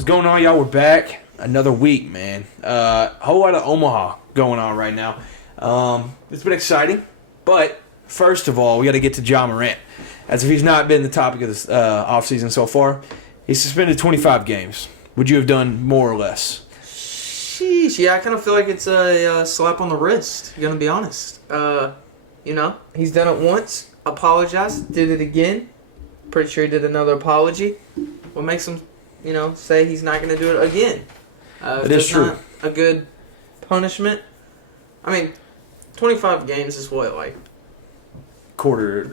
What's going on, y'all? We're back. Another week, man. Whole lot of Omaha going on right now. It's been exciting, but first of all, we got to get to Ja Morant. As if he's not been the topic of this offseason so far. He's suspended 25 games. Would you have done more or less? Sheesh. Yeah, I kind of feel like it's a slap on the wrist, going to be honest. He's done it once, apologized, did it again. Pretty sure he did another apology. What makes him, say he's not going to do it again? It is true. Not a good punishment. I mean, 25 games is what, like? Quarter,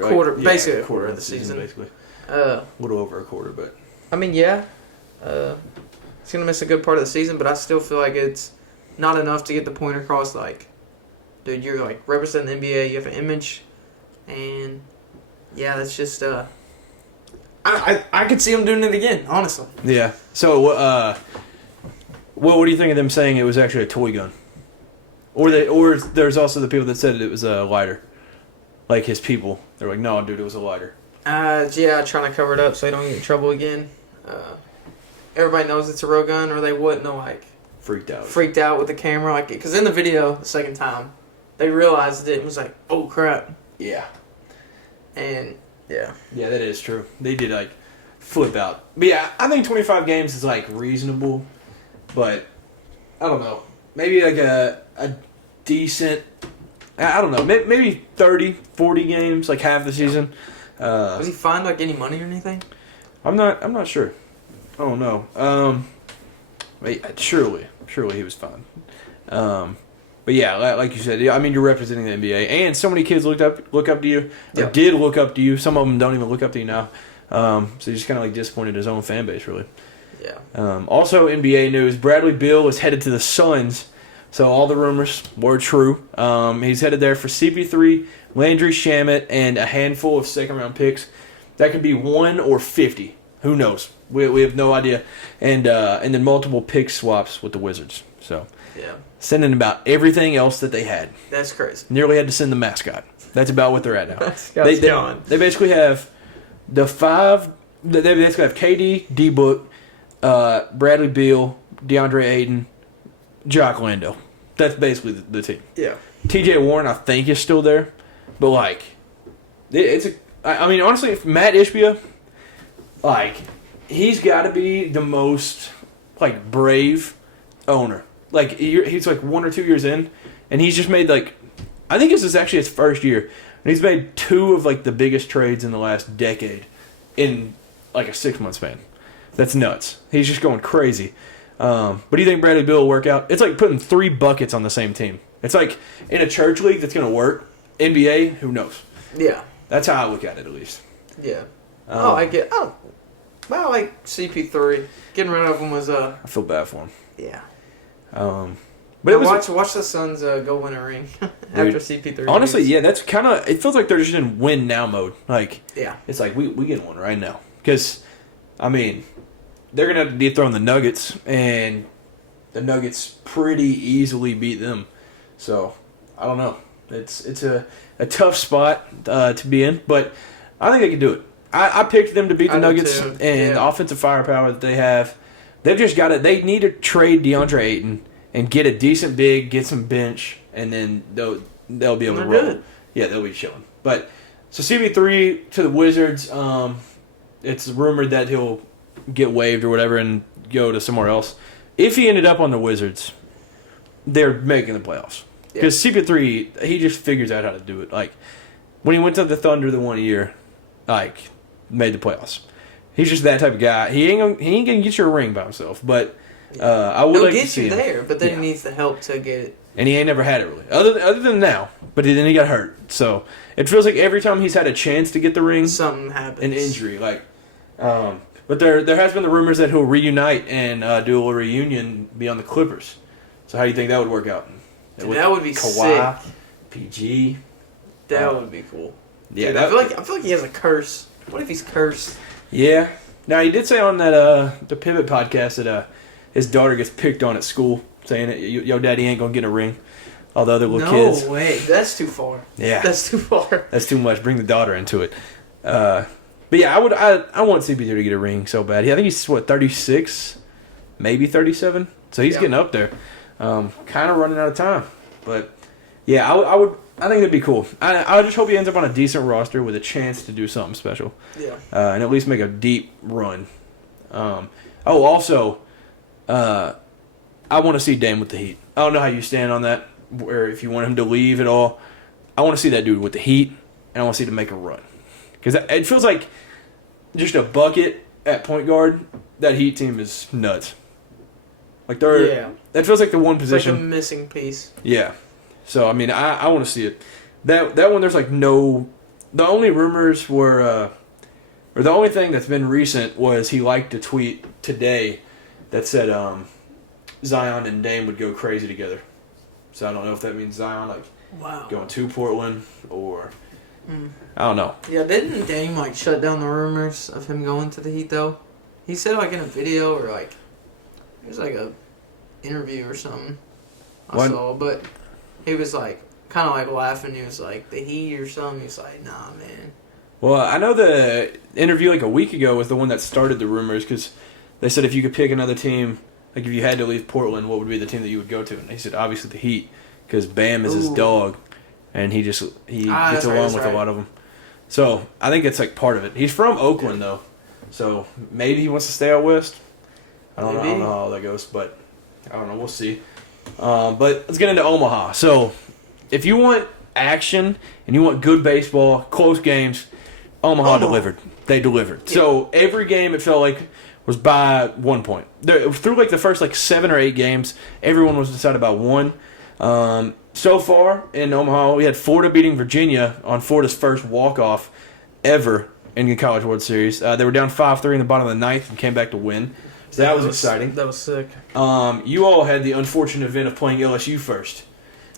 basically a quarter of the season. Basically. A little over a quarter, but. I mean, yeah. He's going to miss a good part of the season, but I still feel like it's not enough to get the point across, like, dude, you're, like, representing the NBA, you have an image, and, yeah, that's just, I could see him doing it again, honestly. Yeah. So, what do you think of them saying it was actually a toy gun? Or there's also the people that said it was a lighter. Like his people. They're like, no, dude, it was a lighter. Yeah, trying to cover it up so they don't get in trouble again. Everybody knows it's a real gun, or they wouldn't have, like... Freaked out with the camera. Like, because in the video, the second time, they realized it and was like, oh, crap. Yeah. And, yeah. Yeah, that is true. They did, like, flip out. But, yeah, I think 25 games is, like, reasonable. But, I don't know. Maybe, like, a decent... I don't know. Maybe 30, 40 games, like, half the season. Was he fined, like, any money or anything? I'm not sure. I don't know. Surely he was fine. But yeah, like you said, I mean, you're representing the NBA, and so many kids look up to you, or did look up to you. Some of them don't even look up to you now. So he's just kind of like disappointed his own fan base, really. Yeah. Also, NBA news: Bradley Beal is headed to the Suns. So all the rumors were true. He's headed there for CP3, Landry Shamet, and a handful of second-round picks. That could be 1 or 50. Who knows? We have no idea. And then multiple pick swaps with the Wizards. So yeah, sending about everything else that they had. That's crazy. Nearly had to send the mascot. That's about what they're at now. Mascot's gone. They basically have the 5. They basically have KD, D-Book, Bradley Beal, DeAndre Ayton, Jock Lando. That's basically the team. Yeah. TJ Warren, I think, is still there. But, like, I mean, honestly, if Matt Ishbia, like, he's got to be the most, like, brave owner. Like, he's, like, 1 or 2 years in, and he's just made, like, I think this is actually his first year. And he's made 2 of, like, the biggest trades in the last decade in, like, a 6-month span. That's nuts. He's just going crazy. But do you think Bradley Beal will work out? It's like putting 3 buckets on the same team. It's like in a church league that's going to work. NBA, who knows? Yeah. That's how I look at it, at least. Yeah. Well, like CP3. Getting rid of him was I feel bad for him. Yeah. But it was watch the Suns go win a ring after CP3. Honestly, yeah, that's kind of... It feels like they're just in win now mode. Like, yeah. It's like, we get one right now. Because, I mean... They're going to have to dethrone the Nuggets, and the Nuggets pretty easily beat them. So, I don't know. It's a tough spot to be in, but I think they can do it. I picked them to beat the Nuggets, and the offensive firepower that they have. They've just got to... They need to trade DeAndre Ayton and get a decent big, get some bench, and then they'll be able to roll. Good. Yeah, they'll be chilling. But, so CB3 to the Wizards, it's rumored that he'll get waived or whatever and go to somewhere else. If he ended up on the Wizards, they're making the playoffs. Because CP3, he just figures out how to do it. Like, when he went to the Thunder the 1 year, like, made the playoffs. He's just that type of guy. He ain't gonna get you a ring by himself, but I would like to see him. He'll get you there, but then he needs the help to get it. And he ain't never had it really, other than now. But then he got hurt, so it feels like every time he's had a chance to get the ring, something happens. An injury, like. But there has been the rumors that he'll reunite and do a little reunion, be on the Clippers. So how do you think that would work out? Dude, that would be Kawhi, sick. PG. That would be cool. Yeah, dude, I feel like he has a curse. What if he's cursed? Yeah. Now he did say on that the Pivot podcast that his daughter gets picked on at school, saying that your daddy ain't gonna get a ring. All the other little kids. No way. That's too far. Yeah. That's too far. That's too much. Bring the daughter into it. But yeah, I want CP3 to get a ring so bad. I think he's 36. maybe 37. So he's getting up there. Kind of running out of time. But, yeah, I think it'd be cool. I just hope he ends up on a decent roster with a chance to do something special. Yeah. And at least make a deep run. Also, I want to see Dame with the Heat. I don't know how you stand on that, or if you want him to leave at all. I want to see that dude with the Heat, and I want to see him make a run. Because it feels like just a bucket at point guard, that Heat team is nuts. Like that feels like the one position. It's like a missing piece. Yeah. So, I mean, I want to see it. That one, there's like no... The only rumors were... or the only thing that's been recent was he liked a tweet today that said Zion and Dame would go crazy together. So I don't know if that means Zion going to Portland or... I don't know. Yeah, didn't Dame shut down the rumors of him going to the Heat though? He said in a video or it was a interview or something I saw, but he was kind of laughing. He was like, the Heat or something. He's like, nah, man. Well, I know the interview a week ago was the one that started the rumors because they said if you could pick another team, if you had to leave Portland, what would be the team that you would go to? And he said obviously the Heat because Bam is his dog, and he gets along with a lot of them. So I think it's part of it. He's from Oakland though, so maybe he wants to stay out west. I don't know how all that goes, but I don't know. We'll see. But let's get into Omaha. So if you want action and you want good baseball, close games, Omaha delivered. They delivered. Yeah. So every game it felt like was by 1 point. Through the first 7 or 8 games, everyone was decided by 1. So far in Omaha, we had Florida beating Virginia on Florida's first walk-off ever in the College World Series. They were down 5-3 in the bottom of the 9th and came back to win. So that was exciting. That was sick. You all had the unfortunate event of playing LSU first.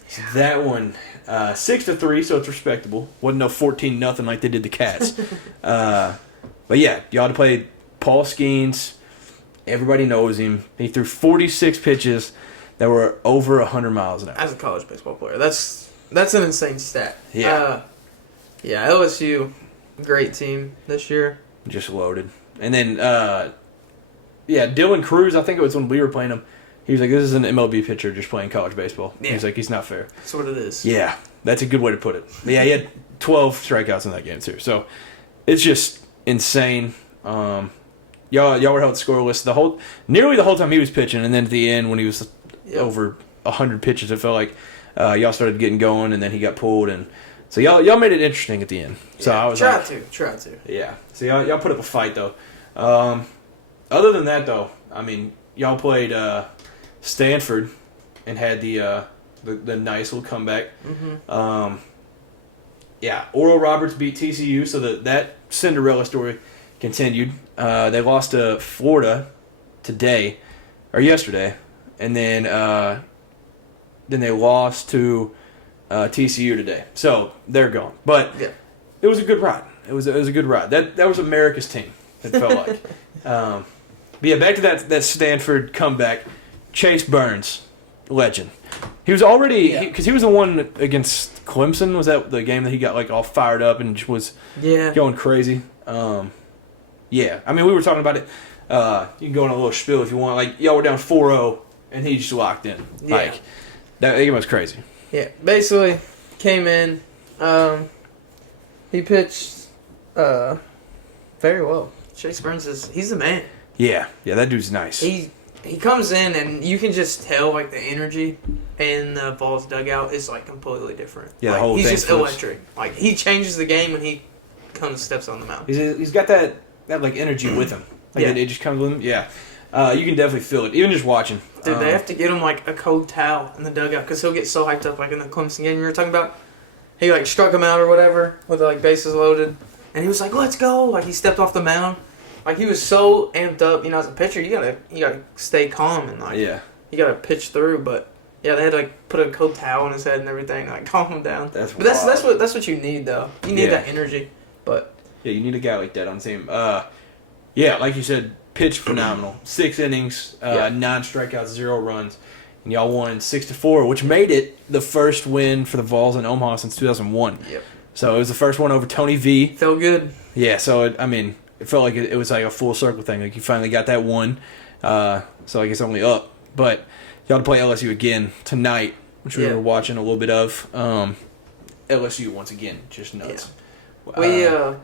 So that one, 6-3, so it's respectable. Wasn't no 14-0 like they did the Cats. But yeah, y'all had to play Paul Skeens. Everybody knows him. He threw 46 pitches that were over 100 miles an hour. As a college baseball player, that's an insane stat. Yeah. LSU, great team this year. Just loaded. And then, Dylan Cruz, I think it was when we were playing him, he was like, this is an MLB pitcher just playing college baseball. Yeah. He's like, he's not fair. That's what it is. Yeah, that's a good way to put it. But yeah, he had 12 strikeouts in that game, too. So, it's just insane. Y'all were held scoreless nearly the whole time he was pitching, and then at the end when he was over 100 pitches, it felt like y'all started getting going, and then he got pulled, and so y'all made it interesting at the end. So I was try to. Yeah. So y'all put up a fight though. Other than that though, I mean, y'all played Stanford and had the nice little comeback. Mm-hmm. Oral Roberts beat TCU, so that Cinderella story continued. They lost to Florida yesterday, and then they lost to TCU today. So they're gone. But it was a good ride. It was a good ride. That was America's team. It felt like. But yeah, back to that Stanford comeback. Chase Burns, legend. He was already because he was the one against Clemson. Was that the game that he got all fired up and just was going crazy? Yeah, I mean, we were talking about it. You can go on a little spiel if you want. Y'all were down 4-0, and he just locked in. Yeah. That game was crazy. Yeah, basically came in. He pitched very well. Chase Burns he's the man. Yeah, that dude's nice. He comes in, and you can just tell the energy in the Vols dugout is completely different. Yeah, the whole he's thing just electric. He changes the game when he steps on the mound. He's got that energy with him. It just comes with him. Yeah. You can definitely feel it, even just watching. Dude, they have to get him a cold towel in the dugout because he'll get so hyped up in the Clemson game we were talking about. He struck him out or whatever with bases loaded, and he was like, "Let's go!" He stepped off the mound. He was so amped up. As a pitcher, you gotta stay calm and you gotta pitch through. But yeah, they had to put a cold towel on his head and everything, calm him down. That's what you need though. You need that energy. But yeah, you need a guy like that on the team. Like you said, pitched phenomenal. 6 innings, 9 strikeouts, 0 runs, and y'all won 6-4, which made it the first win for the Vols in Omaha since 2001. Yep. So it was the first one over Tony V. Felt good. Yeah. So it felt like it was a full circle thing. You finally got that one, So I guess only up. But y'all to play LSU again tonight, which we were watching a little bit of. LSU once again, just nuts. Yeah.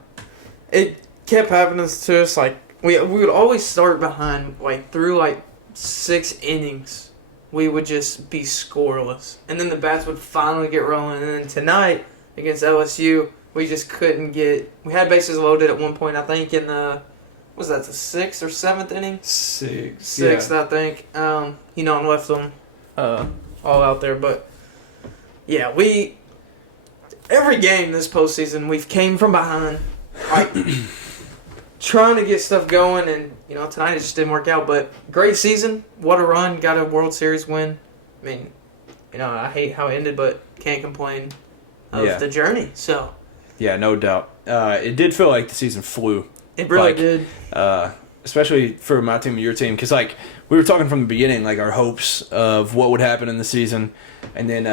It kept happening to us. Like we would always start behind, like through like 6 innings, we would just be scoreless, and then the bats would finally get rolling. And then tonight against LSU, we just couldn't get. We had bases loaded at one point, I think, in the. Was that the 6th or 7th inning? Sixth, I think. And left them all out there. But yeah, every game this postseason we've came from behind, like trying to get stuff going, and tonight it just didn't work out. But great season, what a run! Got a World Series win. I mean, I hate how it ended, but can't complain of the journey. So yeah, no doubt. It did feel like the season flew. It really did. Especially for my team and your team. Because, we were talking from the beginning, our hopes of what would happen in the season. And then,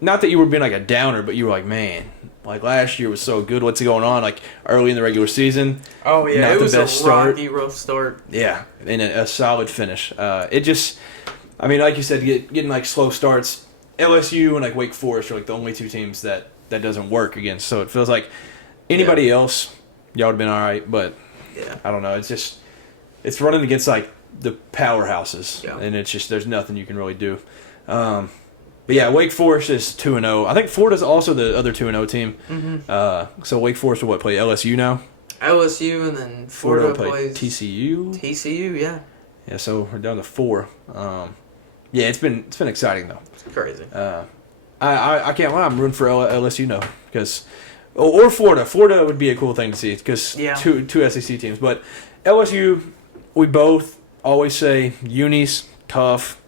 not that you were being, a downer, but you were like, man, last year was so good. What's going on? Early in the regular season. Oh, yeah. Not it the was best a rocky, rough start. Yeah. And a solid finish. It just, like you said, getting, slow starts. LSU and, Wake Forest are, the only two teams that doesn't work against. So it feels like anybody else... Y'all would have been all right, but I don't know. It's running against the powerhouses, and it's just there's nothing you can really do. But yeah, Wake Forest is 2-0. I think Florida's also the other 2-0 team. Mm-hmm. So Wake Forest will play LSU now. LSU, and then Florida plays TCU. TCU, yeah. Yeah, so we're down to 4. It's been exciting though. It's crazy. I can't lie. I'm rooting for LSU now because. Or Florida. Florida would be a cool thing to see because two SEC teams. But LSU, we both always say unis, tough.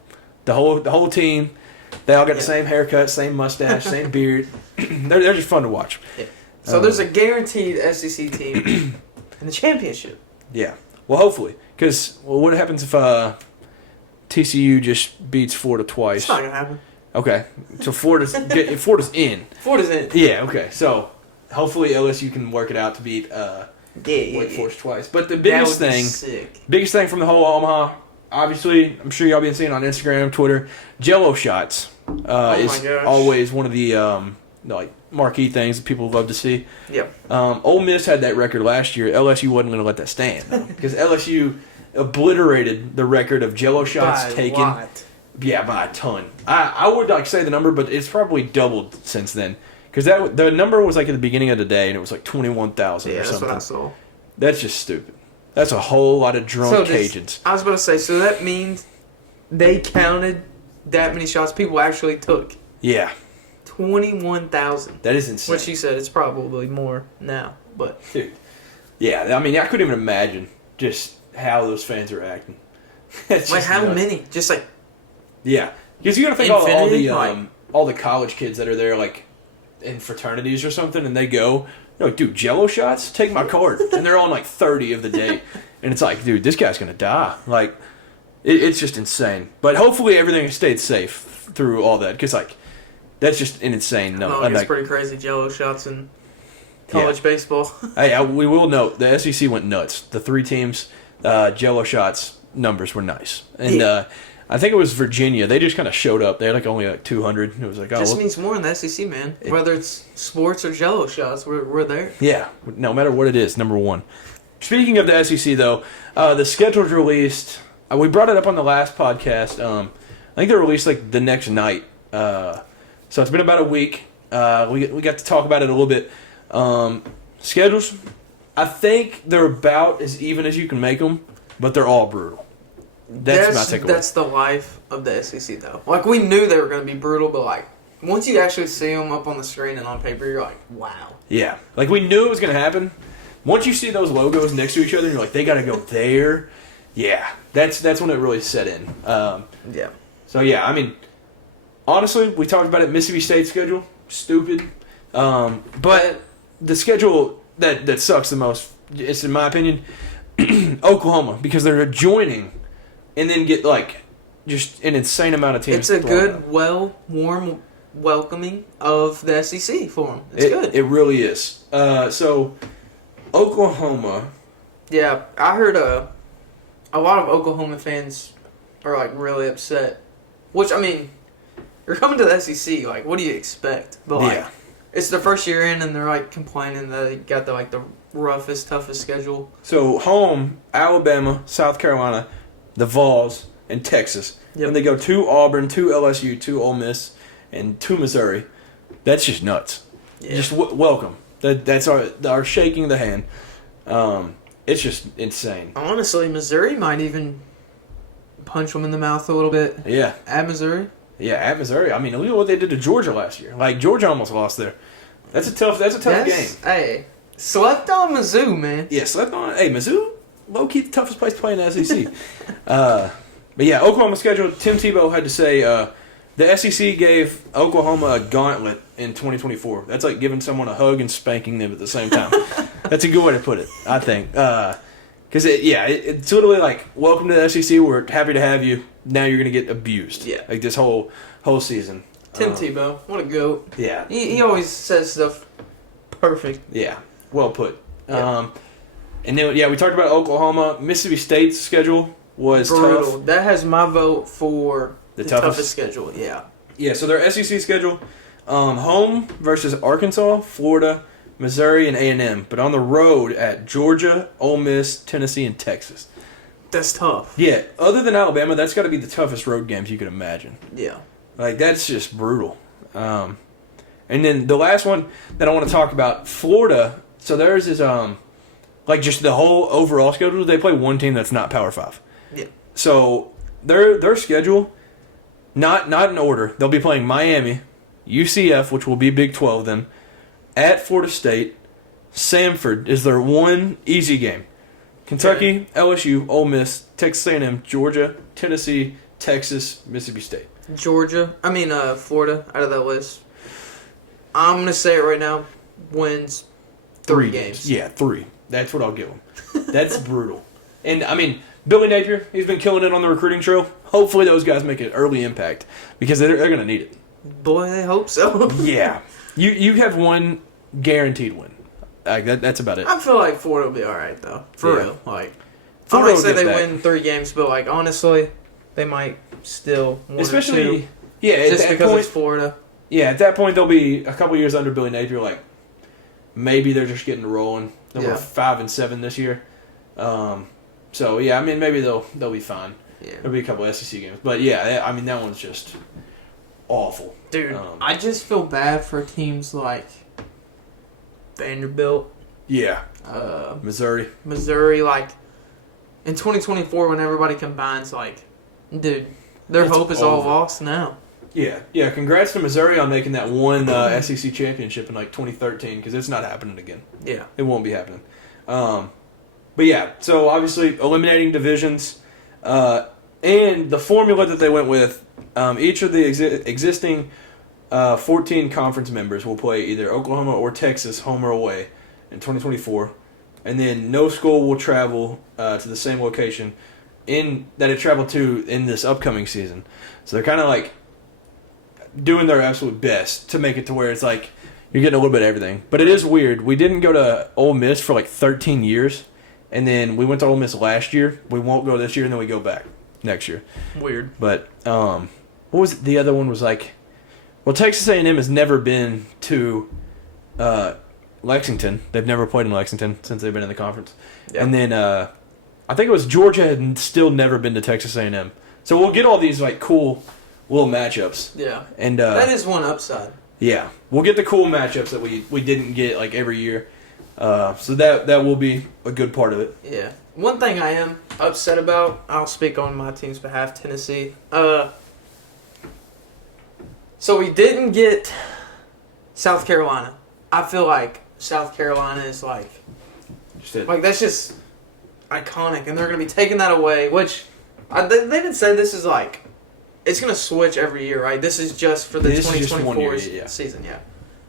The whole team, they all got the same haircut, same mustache, same beard. They're just fun to watch. Yeah. So there's a guaranteed SEC team in the championship. Yeah. Well, hopefully. Because what happens if TCU just beats Florida twice? It's not going to happen. Okay. So Florida's in. Florida's in. Yeah, okay. So... Hopefully LSU can work it out to beat Wake Forest twice. But the biggest thing from the whole Omaha, obviously, I'm sure y'all been seeing on Instagram, Twitter, Jello shots is always one of the marquee things that people love to see. Yep. Ole Miss had that record last year. LSU wasn't going to let that stand because LSU obliterated the record of Jello shots taken. Lot. Yeah, by a ton. I would say the number, but it's probably doubled since then. Because the number was at the beginning of the day, and it was 21,000 or something. Yeah, that's what I saw. That's just stupid. That's a whole lot of drunk Cajuns. I was about to say, so that means they counted that many shots people actually took. Yeah. 21,000. That is insane. Which he said it's probably more now, but... Dude. Yeah, I couldn't even imagine just how those fans are acting. How many? Just Yeah. Because you got to think all the college kids that are there, in fraternities or something, and they go, dude, Jello shots? Take my card. And they're on 30 of the day. And it's dude, this guy's going to die. It's just insane. But hopefully everything stayed safe through all that, because that's just an insane number. It's pretty crazy, Jello shots in college baseball. Hey, we will note, the SEC went nuts. The 3 teams, Jello shots numbers were nice. And I think it was Virginia. They just kind of showed up. They had only 200. It was just means more in the SEC, man. Whether it's sports or Jello shots, we're there. Yeah, no matter what it is, number 1. Speaking of the SEC, though, the schedule's released. We brought it up on the last podcast. I think they're released the next night. So it's been about a week. We got to talk about it a little bit. Schedules, I think they're about as even as you can make them, but they're all brutal. That's my takeaway. That's the life of the SEC, though. We knew they were going to be brutal, but once you actually see them up on the screen and on paper, you're wow. Yeah, we knew it was going to happen. Once you see those logos next to each other, you're they got to go there. Yeah, that's when it really set in. Yeah. So yeah, honestly, we talked about it. Mississippi State schedule, stupid. But the schedule that sucks the most, is in my opinion, Oklahoma, because they're adjoining. And then get just an insane amount of teams. It's a good, warm welcoming of the SEC for them. It's good. It really is. So Oklahoma. Yeah, I heard a lot of Oklahoma fans are like really upset. Which, I mean, you're coming to the SEC. Like, what do you expect? But like, it's their first year in, and they're like complaining that they got the roughest, toughest schedule. So home, Alabama, South Carolina, the Vols, and Texas. Yep. And they go to Auburn, to LSU, to Ole Miss, and to Missouri. That's just nuts. Yeah. Just welcome. That's our shaking the hand. It's just insane. Honestly, Missouri might even punch them in the mouth a little bit. Yeah. At Missouri. Yeah, at Missouri. I mean, look at what they did to Georgia last year. Like, Georgia almost lost there. That's a tough game. Hey, slept on Mizzou, man. Yeah, slept on. Hey, Mizzou, low-key the toughest place to play in the SEC. But yeah, Oklahoma schedule. Tim Tebow had to say the SEC gave Oklahoma a gauntlet in 2024. That's like giving someone a hug and spanking them at the same time. That's a good way to put it, I think. Because, it's literally like, welcome to the SEC. We're happy to have you. Now you're going to get abused. Yeah. Like this whole season. Tim Tebow. What a goat. Yeah. He always says stuff perfect. Yeah. Well put. Yeah. And then, we talked about Oklahoma. Mississippi State's schedule was brutal. tough. That has my vote for the toughest schedule. Yeah. Yeah, so their SEC schedule, home versus Arkansas, Florida, Missouri, and A&M. But on the road at Georgia, Ole Miss, Tennessee, and Texas. That's tough. Yeah, other than Alabama, that's got to be the toughest road games you could imagine. Yeah. Like, that's just brutal. And then the last one that I want to talk about, Florida. So theirs is, just the whole overall schedule. They play one team that's not Power 5. Yeah. So their schedule, not in order. They'll be playing Miami, UCF, which will be Big 12 then, at Florida State. Samford is their one easy game. Kentucky, LSU, Ole Miss, Texas A&M, Georgia, Tennessee, Texas, Mississippi State. Florida out of that list. I'm going to say it right now, wins 3 games. Yeah, 3. That's what I'll give them. That's brutal. And, Billy Napier, he's been killing it on the recruiting trail. Hopefully those guys make an early impact because they're going to need it. Boy, I hope so. Yeah. You have one guaranteed win. That's about it. I feel like Florida will be all right, though. For real. Like, I Florida might say they back. win 3 games, but, like, honestly, they might still win Especially, 2. Yeah, Just because it's Florida. Yeah, at that point, they'll be a couple years under Billy Napier. Like, maybe they're just getting rolling. They're 5-7 this year. Maybe they'll be fine. Yeah. There'll be a couple SEC games. But, that one's just awful. Dude, I just feel bad for teams like Vanderbilt. Yeah. Missouri. Like, in 2024, when everybody combines, like, dude, their It's hope is all over. lost now. Yeah. Congrats to Missouri on making that one SEC championship in, 2013, because it's not happening again. Yeah. It won't be happening. So obviously eliminating divisions, and the formula that they went with, each of the existing 14 conference members will play either Oklahoma or Texas, home or away, in 2024, and then no school will travel to the same location that it traveled to in this upcoming season. So they're kind of like doing their absolute best to make it to where it's like you're getting a little bit of everything. But it is weird. We didn't go to Ole Miss for 13 years, and then we went to Ole Miss last year. We won't go this year, and then we go back next year. Weird. But what was it? The other one was Texas A&M has never been to Lexington. They've never played in Lexington since they've been in the conference. Yep. And then I think it was Georgia had still never been to Texas A&M. So we'll get all these cool little matchups. Yeah. And that is one upside. Yeah. We'll get the cool matchups that we didn't get every year. So that will be a good part of it. Yeah. One thing I am upset about, I'll speak on my team's behalf, Tennessee. So we didn't get South Carolina. I feel like South Carolina is that's just iconic, and they're going to be taking that away, which they did say this is it's going to switch every year, right? This is just for the 2024 season, yeah.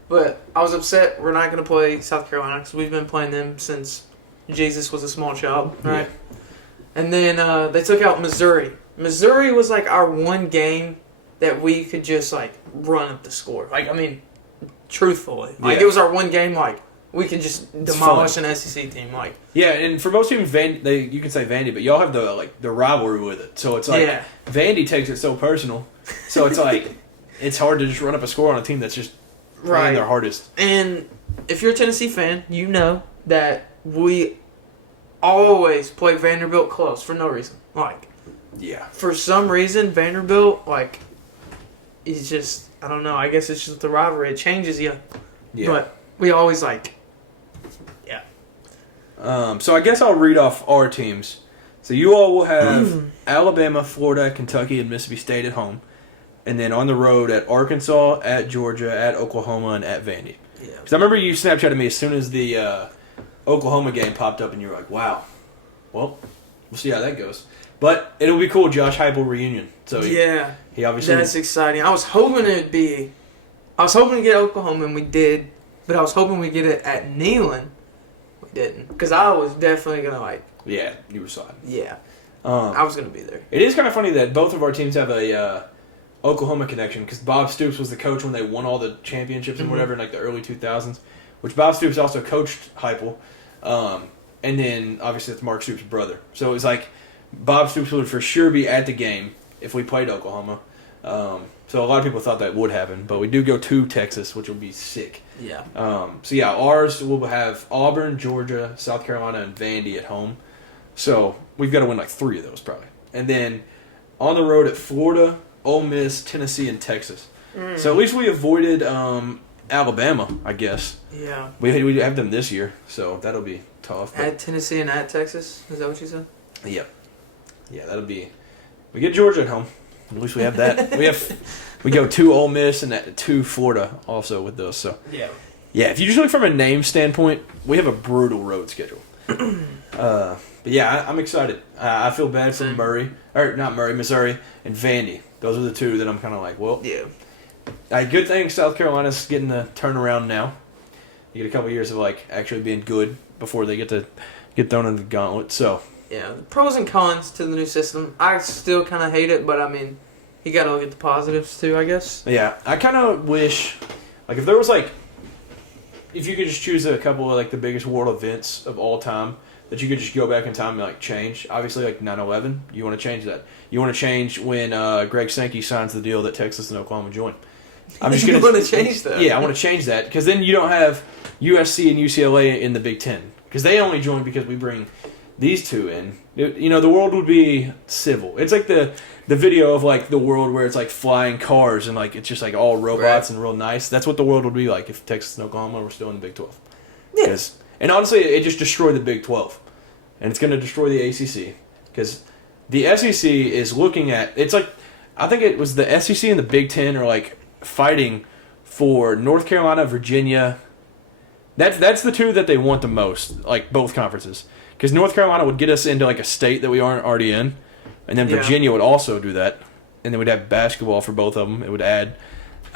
But I was upset we're not going to play South Carolina because we've been playing them since Jesus was a small child, right? Yeah. And then they took out Missouri. Missouri was our one game that we could just run up the score. Truthfully. It was our one game we can just demolish an SEC team. Like, yeah, and for most teams, you can say Vandy, but y'all have the rivalry with it. So it's like Vandy takes it so personal. So it's like it's hard to just run up a score on a team that's just trying their hardest. And if you're a Tennessee fan, you know that we always play Vanderbilt close for no reason. Like, for some reason, Vanderbilt, like, is just, I don't know, I guess it's just the rivalry. It changes you. Yeah. But we always, like, so I guess I'll read off our teams. So you all will have Alabama, Florida, Kentucky, and Mississippi State at home. And then on the road at Arkansas, at Georgia, at Oklahoma, and at Vandy. Yeah. Because I remember you Snapchatted me as soon as the Oklahoma game popped up, and you were like, wow. Well, we'll see how that goes. But it'll be cool, Josh Heupel reunion. So he obviously... That's exciting. I was hoping to get Oklahoma, and we did. But I was hoping we'd get it at Neyland. We didn't. Because I was definitely going to, like... Yeah, you were solid. Yeah. I was going to be there. It is kind of funny that both of our teams have a... Oklahoma connection, because Bob Stoops was the coach when they won all the championships and whatever in like the early 2000s, which Bob Stoops also coached Heupel, and then obviously it's Mark Stoops' brother. So it was like Bob Stoops would for sure be at the game if we played Oklahoma. So a lot of people thought that would happen, but we do go to Texas, which will be sick. Yeah. Ours will have Auburn, Georgia, South Carolina, and Vandy at home. So we've got to win like 3 of those probably, and then on the road at Florida, Ole Miss, Tennessee, and Texas. So at least we avoided Alabama, I guess. Yeah. We have them this year, so that'll be tough. At Tennessee and at Texas? Is that what you said? Yeah. Yeah, that'll be... We get Georgia at home. At least we have that. We go to Ole Miss and to Florida also with those. So yeah. Yeah, if you just look from a name standpoint, we have a brutal road schedule. But yeah, I'm excited. I feel bad for Missouri and Vandy. Those are the 2 that I'm kind of like, well. Yeah. Good thing South Carolina's getting the turnaround now. You get a couple years of like actually being good before they get thrown in the gauntlet. So yeah, the pros and cons to the new system. I still kind of hate it, but I mean, you got to look at the positives too, I guess. Yeah, I kind of wish, like, if there was like, if you could just choose a couple of like the biggest world events of all time that you could just go back in time and like change. Obviously, like 9/11, you want to change that. You want to change when Greg Sankey signs the deal that Texas and Oklahoma join. I'm just going to change that. Yeah, I want to change that because then you don't have USC and UCLA in the Big Ten because they only join because we bring these 2 in. The world would be civil. It's like the video of like the world where it's like flying cars and like it's just like all robots and real nice. That's what the world would be like if Texas and Oklahoma were still in the Big 12. Yeah. And honestly, it just destroyed the Big 12. And it's going to destroy the ACC. Because the SEC is looking at... It's like... I think it was the SEC and the Big 10 are like fighting for North Carolina, Virginia. That's the 2 that they want the most. Like both conferences. Because North Carolina would get us into like a state that we aren't already in. And then Virginia would also do that. And then we'd have basketball for both of them. It would add...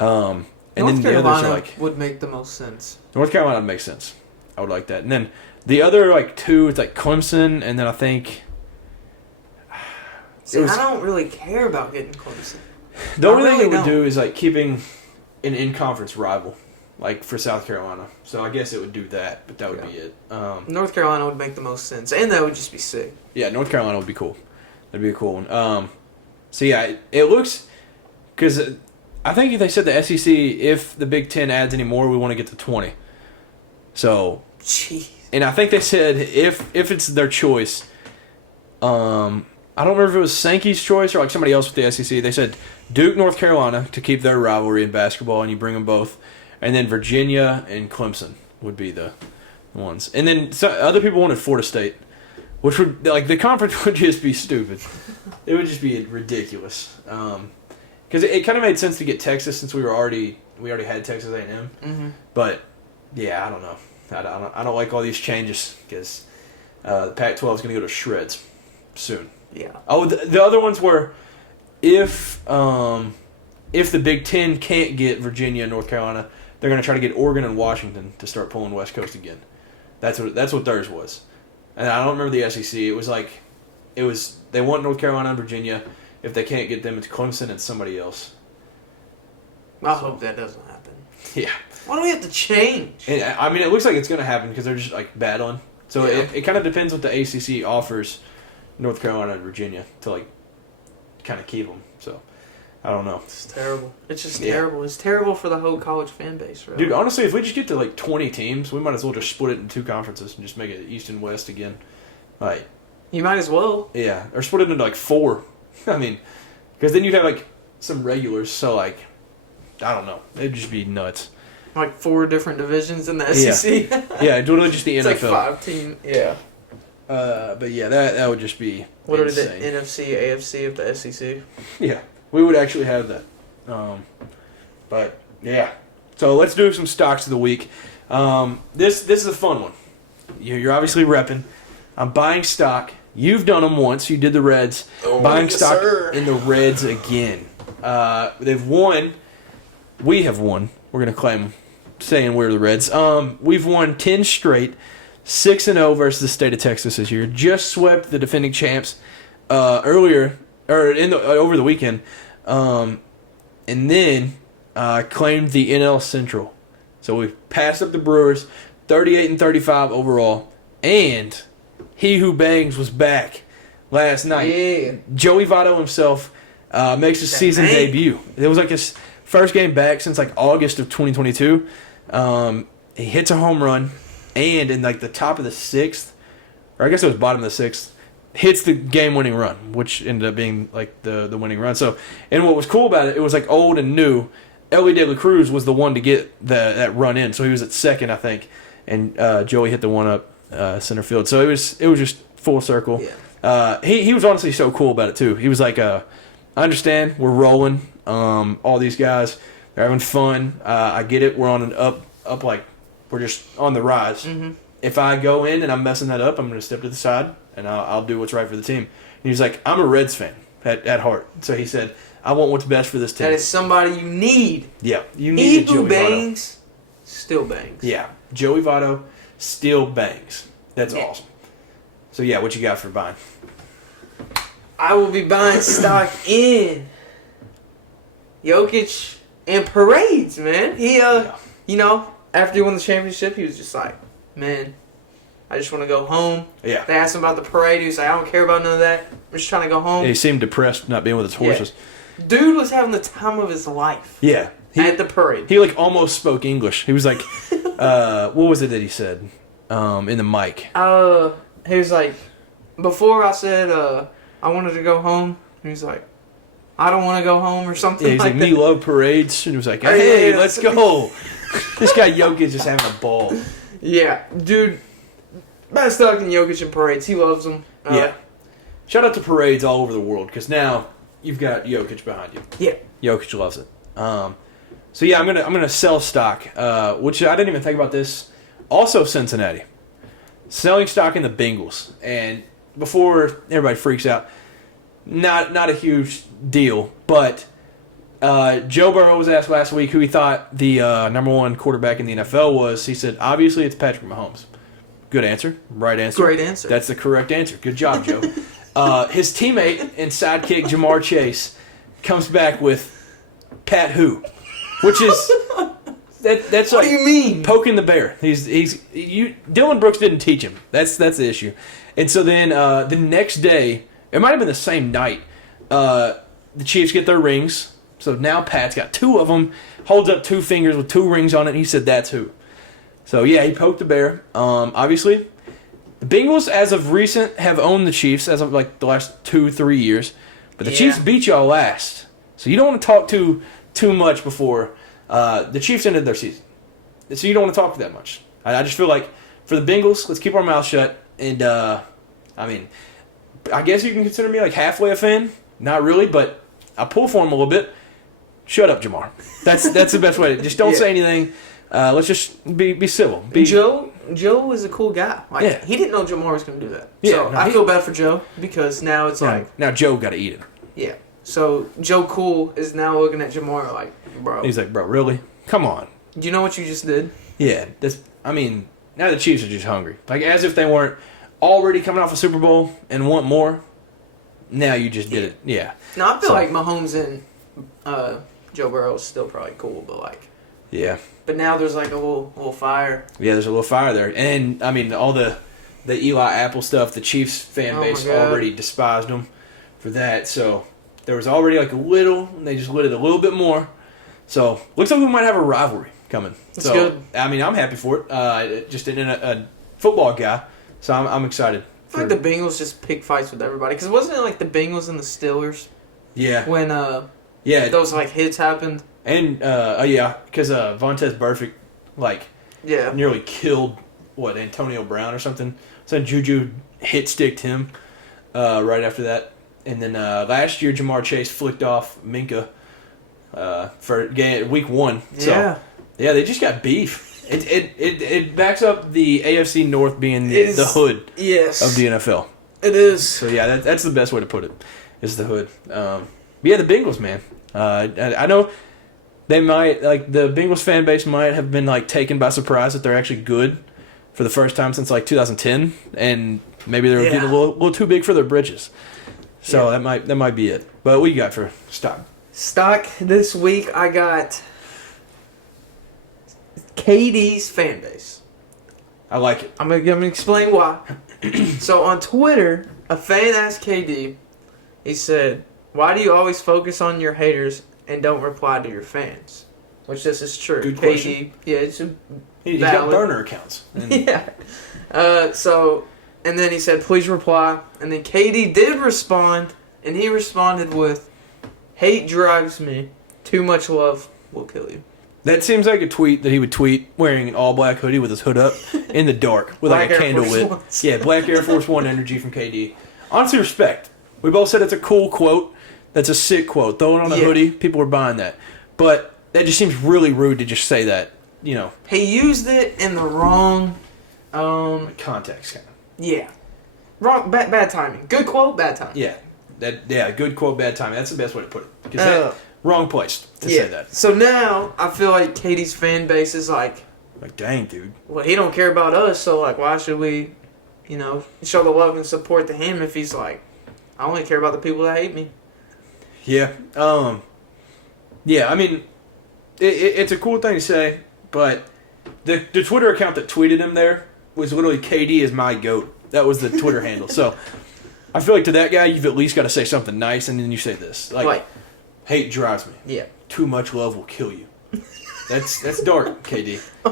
and North then Carolina the others are like... would make the most sense. North Carolina makes sense. I would like that. And then the other like 2, it's like Clemson, and then I think. See, I don't really care about getting Clemson. The only thing it would do is like keeping an in-conference rival, like for South Carolina. So I guess it would do that, but that would be it. North Carolina would make the most sense, and that would just be sick. Yeah, North Carolina would be cool. That'd be a cool one. So yeah, it looks because I think they said the SEC, if the Big 10 adds any more, we want to get to 20. So. Jeez. And I think they said if it's their choice, I don't remember if it was Sankey's choice or like somebody else with the SEC. They said Duke, North Carolina to keep their rivalry in basketball, and you bring them both, and then Virginia and Clemson would be the ones. And then other people wanted Florida State, which would like the conference would just be stupid. It would just be ridiculous. Because it kind of made sense to get Texas since we already had Texas A&M. Mm-hmm. But yeah, I don't know. I don't like all these changes because the Pac-12 is going to go to shreds soon. Yeah. Oh, the other ones were if the Big Ten can't get Virginia and North Carolina, they're going to try to get Oregon and Washington to start pulling West Coast again. That's what theirs was. And I don't remember the SEC. It was they want North Carolina and Virginia. If they can't get them, it's Clemson and somebody else. I hope that doesn't happen. Yeah. Why do we have to change? And, I mean, it looks like it's going to happen because they're just like battling. So it kind of depends what the ACC offers North Carolina and Virginia to like kind of keep them. So I don't know. It's terrible. It's just terrible. It's terrible for the whole college fan base, really. Dude, honestly, if we just get to like 20 teams, we might as well just split it in 2 conferences and just make it East and West again. Like, you might as well. Yeah, or split it into like 4. I mean, because then you'd have like some regulars. So like, I don't know. It'd just be nuts. Like 4 different divisions in the SEC. Yeah, literally just the it's NFL. It's like 5 team. Yeah. But yeah, that would just be what insane. are the NFC, AFC of the SEC? Yeah, we would actually have that. But yeah, so let's do some stocks of the week. This is a fun one. You're obviously repping. I'm buying stock. You've done them once. You did the Reds. Buying stock in the Reds again. They've won. We have won. We're gonna claim them, saying we're the Reds. We've won 10 straight. 6-0 versus the state of Texas this year. Just swept the defending champs over the weekend, and then claimed the NL Central. So we passed up the Brewers, 38-35 overall, and he who bangs was back last night. Yeah. Joey Votto himself makes his season debut. It was like his first game back since like August of 2022. He hits a home run. And in like the top of the 6th, or I guess it was bottom of the 6th, hits the game-winning run, which ended up being like the winning run. So, and what was cool about it was like old and new. Ellie De La Cruz was the one to get that run in, so he was at second, I think, and Joey hit the one up center field. So it was just full circle. Yeah. He was honestly so cool about it too. He was like, I understand, we're rolling. All these guys, they're having fun. I get it. We're on an up like. We're just on the rise. Mm-hmm. If I go in and I'm messing that up, I'm going to step to the side and I'll do what's right for the team. And he's like, I'm a Reds fan at heart. So he said, I want what's best for this team. That is somebody you need. Yeah, you need Joey bangs, Votto. Still bangs. Yeah, Joey Votto still bangs. That's awesome. So yeah, what you got for buying? I will be buying stock in Jokic and Parades, man. He you know. After he won the championship, he was just like, man, I just want to go home. Yeah. They asked him about the parade. He was like, I don't care about none of that. I'm just trying to go home. Yeah, he seemed depressed not being with his horses. Yeah. Dude was having the time of his life. Yeah. At the parade. He like almost spoke English. He was like, what was it that he said in the mic? He was like, before I said I wanted to go home, he was like, I don't want to go home or something. Yeah, he's like that. Me love parades. And he was like, hey, let's go. This guy Jokic is having a ball. Yeah, dude. Best stock in Jokic and Parades. He loves them. Yeah. Shout out to Parades all over the world because now you've got Jokic behind you. Yeah. Jokic loves it. So yeah, I'm gonna sell stock, which I didn't even think about this. Also Cincinnati, selling stock in the Bengals, and before everybody freaks out, not a huge deal, but. Joe Burrow was asked last week who he thought the number 1 quarterback in the NFL was. He said, obviously, it's Patrick Mahomes. Good answer. Right answer. Great answer. That's the correct answer. Good job, Joe. His teammate and sidekick, Jamar Chase, comes back with Pat who? Which is... That's what like do you mean? Poking the bear. Dylan Brooks didn't teach him. That's the issue. And so then the next day, it might have been the same night, the Chiefs get their rings. So now Pat's got 2 of them, holds up 2 fingers with 2 rings on it, and he said that's who. So yeah, he poked the bear. Obviously, the Bengals, as of recent, have owned the Chiefs as of like the last 2-3 years. But the Chiefs beat y'all last. So you don't want to talk too much before the Chiefs ended their season. So you don't want to talk that much. I just feel like for the Bengals, let's keep our mouth shut. And, I mean, I guess you can consider me like halfway a fan. Not really, but I pull for him a little bit. Shut up, Jamar. That's the best way. Just don't say anything. Let's just be civil. Joe is a cool guy. Like, he didn't know Jamar was going to do that. Yeah, so I feel bad for Joe because now it's like... Now Joe got to eat it. Yeah. So Joe Cool is now looking at Jamar like, bro. He's like, bro, really? Come on. Do you know what you just did? Yeah. Now the Chiefs are just hungry. Like, as if they weren't already coming off a Super Bowl and want more. Now you just did it. Yeah. No, I feel like Mahomes and Joe Burrow is still probably cool, but like... Yeah. But now there's like a little fire. Yeah, there's a little fire there. And, I mean, all the Eli Apple stuff, the Chiefs fan base already despised them for that. So there was already like a little, and they just lit it a little bit more. So looks like we might have a rivalry coming. That's good. I mean, I'm happy for it. Just in a football guy, so I'm excited. I feel like the Bengals just pick fights with everybody. Because wasn't it like the Bengals and the Steelers? Yeah. When those like hits happened. And because Vontaze Burfict nearly killed Antonio Brown or something. So Juju hit sticked him right after that. And then last year Jamar Chase flicked off Minka for week 1. So yeah, they just got beef. It backs up the AFC North being the hood of the NFL. It is. So yeah, that's the best way to put it, is the hood. But yeah, the Bengals, man. I know they might, the Bengals fan base might have been taken by surprise that they're actually good for the first time since 2010, and maybe they're getting a little too big for their britches. So that might be it. But what you got for stock? Stock this week, I got KD's fan base. I like it. I'm gonna explain why. So on Twitter, a fan asked KD. He said, "Why do you always focus on your haters and don't reply to your fans?" Which this is true. Good KD, question. yeah, it's He's got burner accounts. Yeah. And then he said, "Please reply." And then KD did respond, and he responded with, "Hate drives me. Too much love will kill you." That seems like a tweet that he would tweet wearing an all-black hoodie with his hood up in the dark with Black a Air candle Force lit. Ones. Yeah, black Air Force One energy from KD. Honestly, respect. We both said it's a cool quote. That's a sick quote. Throw it on a hoodie. People are buying that. But that just seems really rude to just say that, He used it in the wrong... context, kind of. Yeah. Wrong, bad timing. Good quote, bad timing. Yeah. Good quote, bad timing. That's the best way to put it. Because wrong place to say that. So now, I feel like Katie's fan base is like, dang, dude. well, he don't care about us, so, why should we, show the love and support to him if he's like, I only care about the people that hate me. Yeah. I mean, it's a cool thing to say, but the Twitter account that tweeted him there was literally KD is my GOAT. That was the Twitter handle. So I feel like to that guy, you've at least got to say something nice, and then you say this. Hate drives me. Yeah. Too much love will kill you. That's dark, KD. A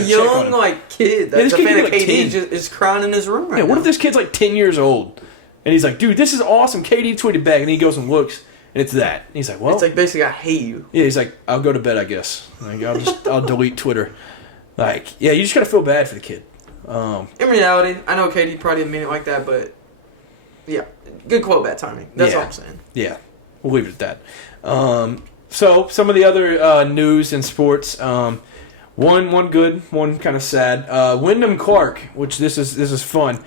young, kid that's a fan of KD is crying in his room right now. What if this kid's 10 years old, and he's like, dude, this is awesome. KD tweeted back, and he goes and looks, and it's that. And he's like, well. It's basically, I hate you. Yeah, he's like, I'll go to bed, I guess. I'll delete Twitter. You just got to feel bad for the kid. In reality, I know KD probably didn't mean it like that, but yeah, good quote, bad timing. That's all I'm saying. Yeah, we'll leave it at that. So some of the other news in sports, one good, one kind of sad. Wyndham Clark, which this is fun,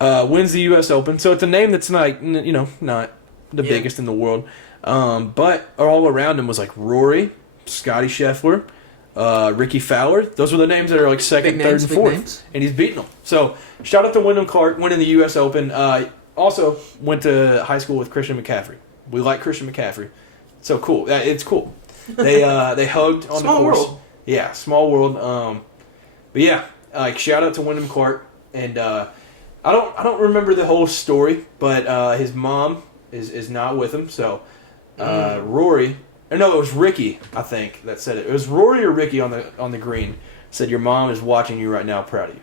wins the U.S. Open. So it's a name that's not the biggest in the world, but all around him was Rory, Scotty Scheffler. Ricky Fowler. Those were the names that are second, third, and fourth. And he's beating them. So, shout out to Wyndham Clark winning the U.S. Open. Also, went to high school with Christian McCaffrey. We like Christian McCaffrey. So, cool. It's cool. They hugged on small the course. World. Yeah, small world. But yeah, shout out to Wyndham Clark. And I don't remember the whole story, but his mom is not with him. So, Rory... No, it was Ricky, I think, that said it. It was Rory or Ricky on the green. Said, your mom is watching you right now, proud of you.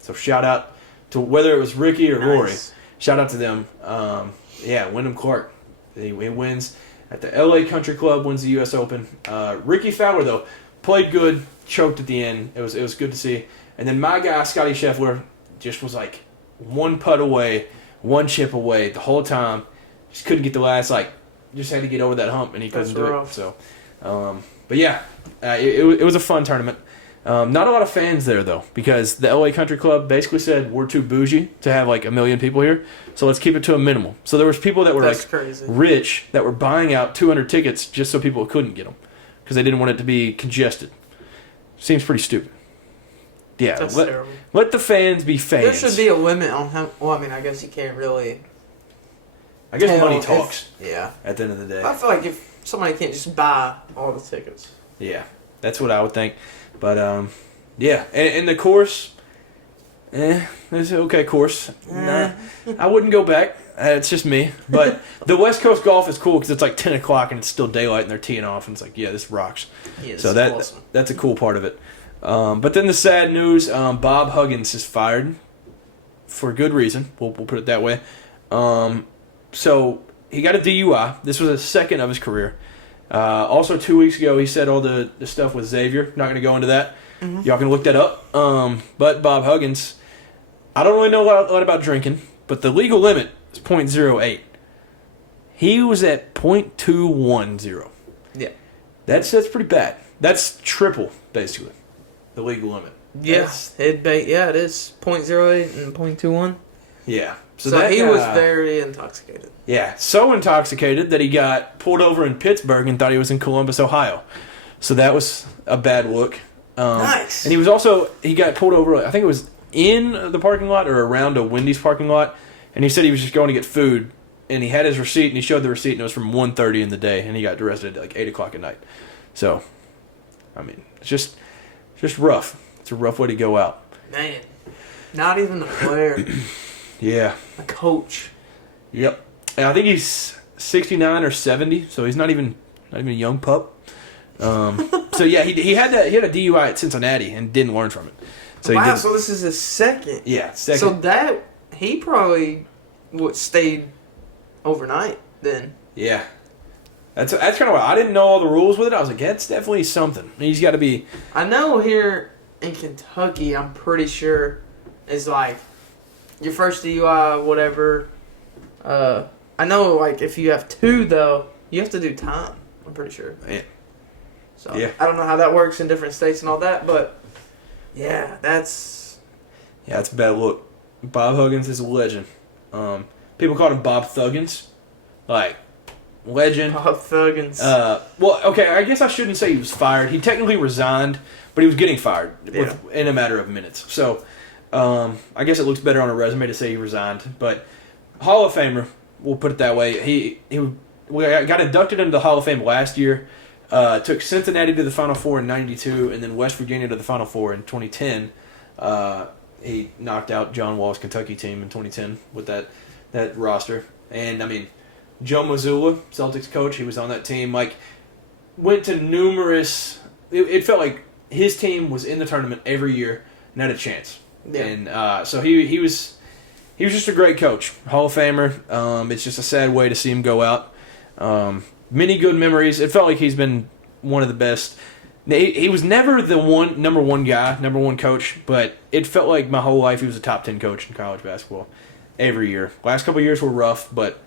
So shout out to whether it was Ricky or Rory. Shout out to them. Wyndham Clark. He wins at the LA Country Club, wins the U.S. Open. Ricky Fowler, though, played good, choked at the end. It was good to see. And then my guy, Scotty Scheffler, just was one putt away, one chip away the whole time. Just couldn't get the last, just had to get over that hump, and he couldn't do it. So, but yeah, it was a fun tournament. Not a lot of fans there, though, because the LA Country Club basically said, we're too bougie to have 1 million people here, so let's keep it to a minimal. So there was people that were crazy. Rich that were buying out 200 tickets just so people couldn't get them because they didn't want it to be congested. Seems pretty stupid. Yeah, that's terrible. Let the fans be fans. There should be a limit on how... Well, I guess you can't really... I guess money talks. Yeah. At the end of the day. I feel like if somebody can't just buy all the tickets. Yeah. That's what I would think. But, yeah. And the course, it's an okay course. Nah, I wouldn't go back. It's just me. But the West Coast golf is cool because it's like 10 o'clock and it's still daylight and they're teeing off. And it's like, yeah, this rocks. Yeah, so awesome. that's a cool part of it. But then the sad news, Bob Huggins is fired for good reason. We'll put it that way. So he got a DUI. This was the second of his career. Also, 2 weeks ago, he said all the stuff with Xavier. Not going to go into that. Mm-hmm. Y'all can look that up. But Bob Huggins, I don't really know a lot about drinking, but the legal limit is .08. He was at .210. Yeah. That's pretty bad. That's triple, basically, the legal limit. Yes, it is .08 and .21. Yeah. So he was very intoxicated. Yeah, so intoxicated that he got pulled over in Pittsburgh and thought he was in Columbus, Ohio. So that was a bad look. Nice. And he got pulled over, I think it was in the parking lot or around a Wendy's parking lot. And he said he was just going to get food. And he had his receipt, and he showed the receipt, and it was from 1:30 in the day. And he got arrested at like 8 o'clock at night. So, I mean, it's just rough. It's a rough way to go out. Man, not even a player. Yeah. A coach. Yep. And I think he's 69 or 70, so he's not even a young pup. So yeah, he had a DUI at Cincinnati and didn't learn from it. So wow, so this is his second. Yeah, second. So that he probably stayed overnight then. Yeah. That's kind of why I didn't know all the rules with it. I was like, that's definitely something. He's got to be. I know here in Kentucky, I'm pretty sure is like your first DUI, whatever. I know, like, if you have two, though, you have to do time. I'm pretty sure. Yeah. So, yeah. I don't know how that works in different states and all that, but, yeah, that's... Yeah, it's a bad look. Bob Huggins is a legend. People called him Bob Thuggins. Like, legend. Bob Thuggins. Well, okay, I guess I shouldn't say he was fired. He technically resigned, but he was getting fired in a matter of minutes. So, I guess it looks better on a resume to say he resigned, but... Hall of Famer, we'll put it that way. He got inducted into the Hall of Fame last year. Took Cincinnati to the Final Four in '92, and then West Virginia to the Final Four in 2010. He knocked out John Wall's Kentucky team in 2010 with that roster. And I mean, Joe Mazzulla, Celtics coach, he was on that team. Like, went to numerous. It felt like his team was in the tournament every year and had a chance. Yeah. And so he was. He was just a great coach, Hall of Famer. It's just a sad way to see him go out. Many good memories. It felt like he's been one of the best. He was never the number one guy, number one coach, but it felt like my whole life he was a top 10 coach in college basketball every year. Last couple of years were rough, but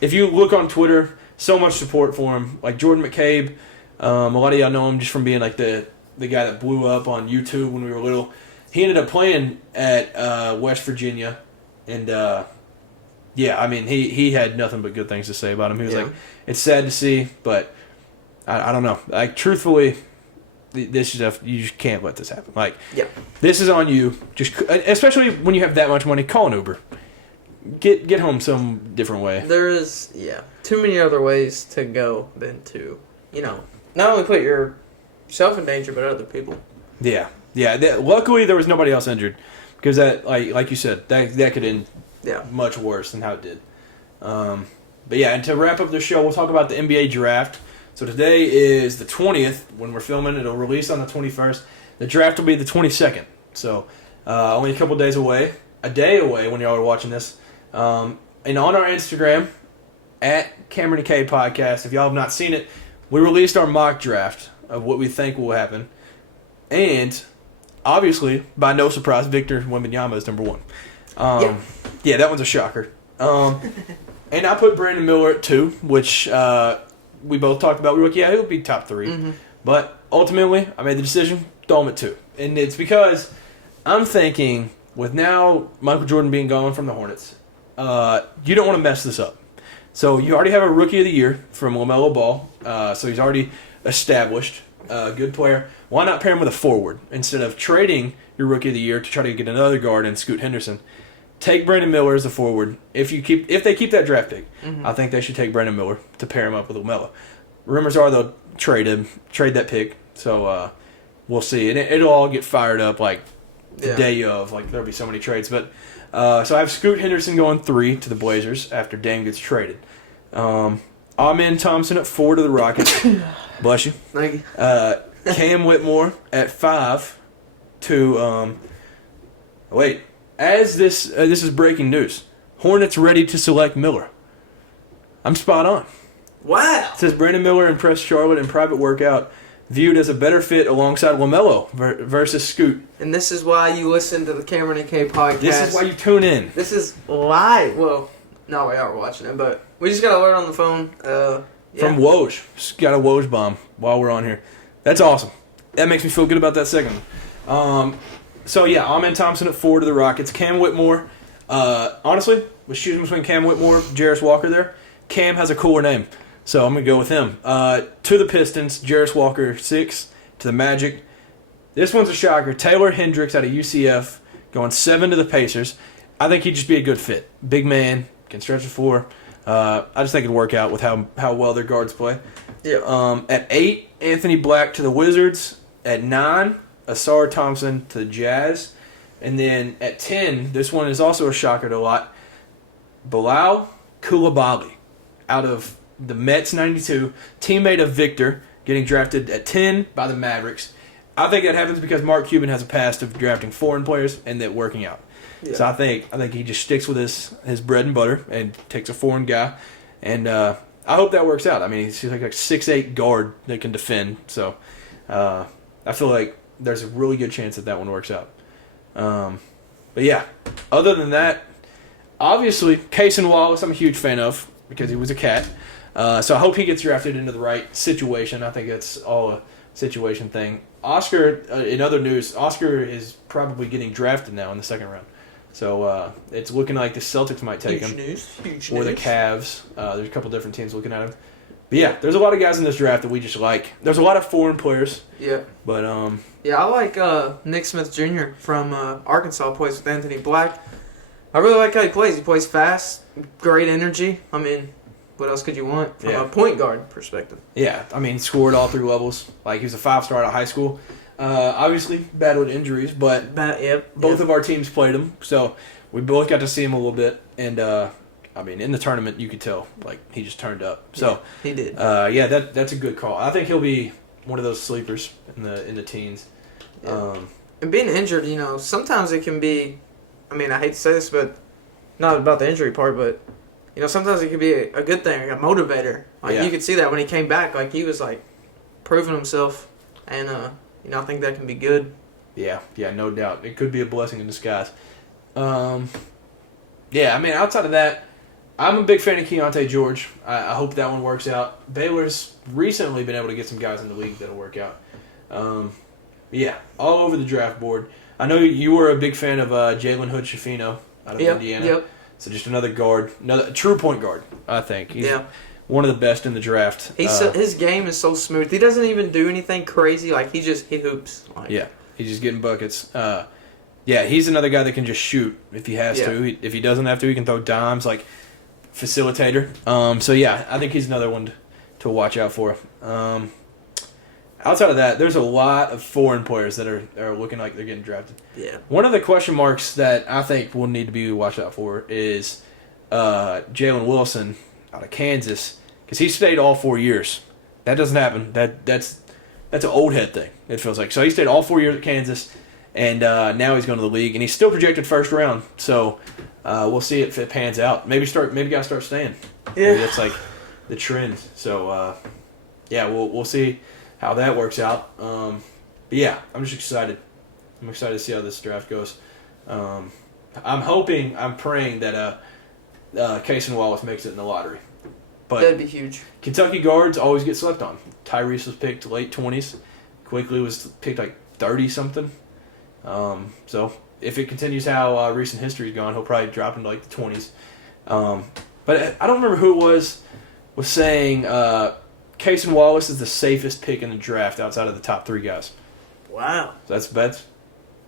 if you look on Twitter, so much support for him. Like Jordan McCabe, a lot of y'all know him just from being like the guy that blew up on YouTube when we were little. He ended up playing at West Virginia, and yeah, I mean, he had nothing but good things to say about him. He was like, it's sad to see, but I don't know. Like, truthfully, this stuff, you just can't let this happen. Like, this is on you. Just especially when you have that much money, call an Uber. Get home some different way. There is, too many other ways to go than to, not only put yourself in danger, but other people. Yeah. Yeah, luckily there was nobody else injured, because that, like you said, that could end much worse than how it did. But yeah, and to wrap up the show, we'll talk about the NBA draft. So today is the 20th when we're filming. It'll release on the 21st. The draft will be the 22nd. So only a couple days away, a day away when y'all are watching this. And on our Instagram at Cameron and K Podcast, if y'all have not seen it, we released our mock draft of what we think will happen, and obviously, by no surprise, Victor Wembanyama is number one. Yeah, that one's a shocker. And I put Brandon Miller at 2, which we both talked about. We were like, he'll be top 3. Mm-hmm. But ultimately, I made the decision, throw him at 2. And it's because I'm thinking, with now Michael Jordan being gone from the Hornets, you don't want to mess this up. So you already have a Rookie of the Year from LaMelo Ball. So he's already established, good player. Why not pair him with a forward instead of trading your Rookie of the Year to try to get another guard and Scoot Henderson? Take Brandon Miller as a forward. If they keep that draft pick, I think they should take Brandon Miller to pair him up with LaMelo. Rumors are they'll trade that pick So we'll see. And it'll all get fired up like the Yeah. day of. Like there'll be so many trades. But so I have Scoot Henderson going 3 to the Blazers after Dame gets traded. Amen Thompson at 4 to the Rockets. Bless you. Thank you. Cam Whitmore at 5 to wait. As this is breaking news. Hornets ready to select Miller. I'm spot on. Wow. It says Brandon Miller impressed Charlotte in private workout, viewed as a better fit alongside LaMelo versus Scoot. And this is why you listen to the Cameron and K podcast. This is why you tune in. This is live. Well, no, we are watching it, but we just got an alert on the phone. From Woj. Just got a Woj bomb while we're on here. That's awesome. That makes me feel good about that second one. So, yeah, Amen Thompson at 4 to the Rockets. Cam Whitmore, honestly, was choosing between Cam Whitmore, Jarris Walker there. Cam has a cooler name, so I'm going to go with him. To the Pistons, Jarris Walker 6 to the Magic. This one's a shocker. Taylor Hendricks out of UCF going 7 to the Pacers. I think he'd just be a good fit. Big man, can stretch the floor. I just think it'd work out with how well their guards play. Yeah. At 8, Anthony Black to the Wizards. At 9, Asar Thompson to the Jazz. And then at 10, this one is also a shocker to a lot. Bilal Coulibaly out of the Mets 92, teammate of Victor, getting drafted at 10 by the Mavericks. I think that happens because Mark Cuban has a past of drafting foreign players and that working out. Yeah. So I think he just sticks with his bread and butter and takes a foreign guy. And I hope that works out. I mean, he's like a 6'8" guard that can defend. So I feel like there's a really good chance that one works out. But yeah, other than that, obviously, Cason Wallace I'm a huge fan of because he was a cat. So I hope he gets drafted into the right situation. I think that's all a situation thing. Oscar, in other news, Oscar is probably getting drafted now in the second round. So it's looking like the Celtics might take him. Huge Or news. the Cavs. There's a couple different teams looking at him. But yeah, there's a lot of guys in this draft that we just like. There's a lot of foreign players. Yeah. But Yeah, I like Nick Smith Jr. from Arkansas. Plays with Anthony Black. I really like how he plays. He plays fast, great energy. I mean, what else could you want from a point guard perspective? Yeah, I mean, scored all 3 levels. Like, he was a 5-star out of high school. Obviously, battled injuries, but both of our teams played him, so we both got to see him a little bit. And, I mean, in the tournament, you could tell, like, he just turned up. So he did. Yeah, that's a good call. I think he'll be one of those sleepers in the teens. Yeah. And being injured, sometimes it can be, I mean, I hate to say this, but not about the injury part, but, sometimes it can be a good thing, like a motivator. Like, you could see that when he came back, like, he was, like, proving himself, and, I think that can be good. Yeah, no doubt. It could be a blessing in disguise. Yeah, I mean, outside of that, I'm a big fan of Keontae George. I hope that one works out. Baylor's recently been able to get some guys in the league that'll work out. Yeah, all over the draft board. I know you were a big fan of Jalen Hood-Schifino out of Indiana. Yep. So just another guard, another true point guard, I think. He's one of the best in the draft. His game is so smooth. He doesn't even do anything crazy. Like, he hoops. Like, yeah, he's just getting buckets. Yeah, he's another guy that can just shoot if he has to. If he doesn't have to, he can throw dimes, like facilitator. So, yeah, I think he's another one to watch out for. Outside of that, there's a lot of foreign players that are looking like they're getting drafted. Yeah. One of the question marks that I think will need to be watched out for is Jalen Wilson out of Kansas, because he stayed all 4 years. That doesn't happen. That's an old head thing, it feels like. So he stayed all 4 years at Kansas, and now he's going to the league, and he's still projected first round. So we'll see if it pans out. Maybe guys start staying. Yeah. Maybe that's like the trend. So yeah, we'll see how that works out. But yeah, I'm just excited. I'm excited to see how this draft goes. I'm praying that Cason Wallace makes it in the lottery. But that'd be huge. Kentucky guards always get slept on. Tyrese was picked late 20s. Quickly was picked like 30-something. So if it continues how recent history's gone, he'll probably drop into like the 20s. But I don't remember who it was saying Cason Wallace is the safest pick in the draft outside of the top 3 guys. Wow. So that's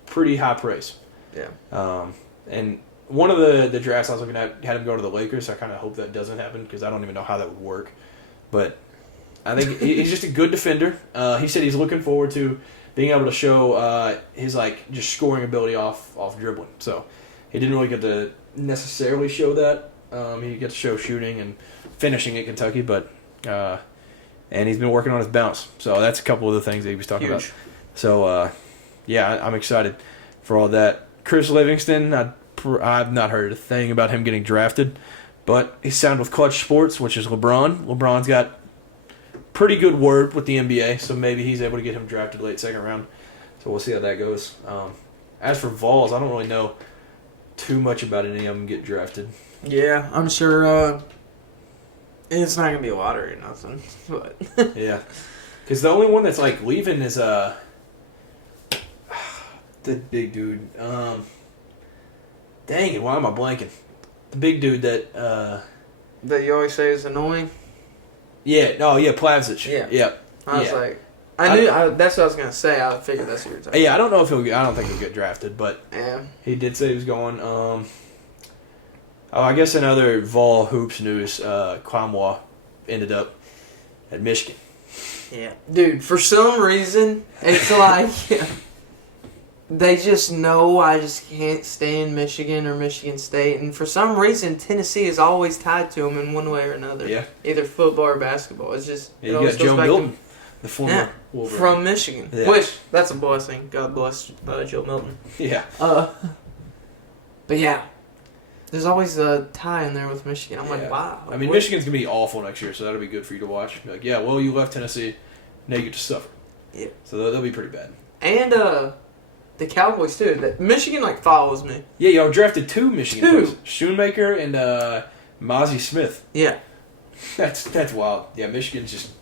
pretty high praise. Yeah. And one of the drafts I was looking at had him go to the Lakers. So I kind of hope that doesn't happen because I don't even know how that would work. But I think he's just a good defender. He said he's looking forward to being able to show his like just scoring ability off dribbling. So he didn't really get to necessarily show that. He gets to show shooting and finishing at Kentucky, but and he's been working on his bounce. So that's a couple of the things that he was talking about. So yeah, I'm excited for all that. Chris Livingston, I've not heard a thing about him getting drafted, but he signed with Clutch Sports, which is LeBron. LeBron's got pretty good word with the NBA, so maybe he's able to get him drafted late second round. So we'll see how that goes. As for Vols, I don't really know too much about any of them get drafted. Yeah, I'm sure it's not gonna be a lottery or nothing. But yeah, because the only one that's like leaving is the big dude. Dang it, why am I blanking? The big dude that that you always say is annoying. Yeah, Plavsic. Yeah. I was like, I knew that's what I was gonna say. I figured that's what you were talking. Yeah, I don't know if I don't think he'll get drafted, but yeah, he did say he was going. I guess in other Vol hoops news, Kwamwa ended up at Michigan. Yeah, dude. For some reason, it's like they just know I just can't stay in Michigan or Michigan State, and for some reason, Tennessee is always tied to them in one way or another. Yeah, either football or basketball. It's just you got Joe Milton, the former Wolverine from Michigan, which that's a blessing. God bless Joe Milton. Yeah. But yeah. There's always a tie in there with Michigan. I'm like, wow. I mean, Michigan's going to be awful next year, so that'll be good for you to watch. Be like, yeah, well, you left Tennessee, now you get to suffer. Yeah. So they'll be pretty bad. And the Cowboys, too. Michigan, follows me. Yeah, y'all drafted two Michigan players. Schoonmaker and Mozzie Smith. Yeah. That's wild. Yeah, Michigan's just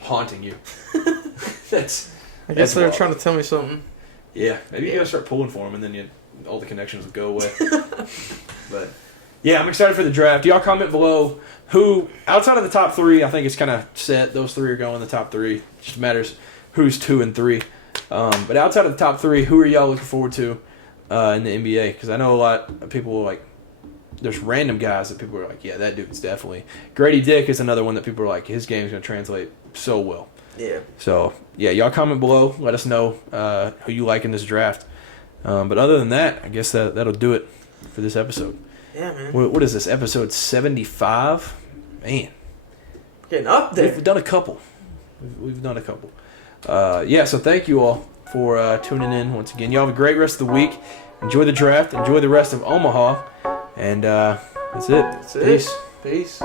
haunting you. I guess they're trying to tell me something. Yeah, maybe you got to start pulling for them, and then all the connections will go away. But yeah, I'm excited for the draft. Y'all comment below who, outside of the top three, I think it's kind of set. Those three are going in the top three. It just matters who's 2 and 3. But outside of the top three, who are y'all looking forward to in the NBA? Because I know a lot of people are like, there's random guys that people are like, yeah, that dude's definitely. Grady Dick is another one that people are like, his game's going to translate so well. Yeah. So yeah, y'all comment below. Let us know who you like in this draft. But other than that, I guess that'll do it for this episode. Yeah, man. What is this, episode 75? Man. Getting up there. We've done a couple. We've done a couple. Yeah, so thank you all for tuning in once again. Y'all have a great rest of the week. Enjoy the draft. Enjoy the rest of Omaha. And that's it. Peace.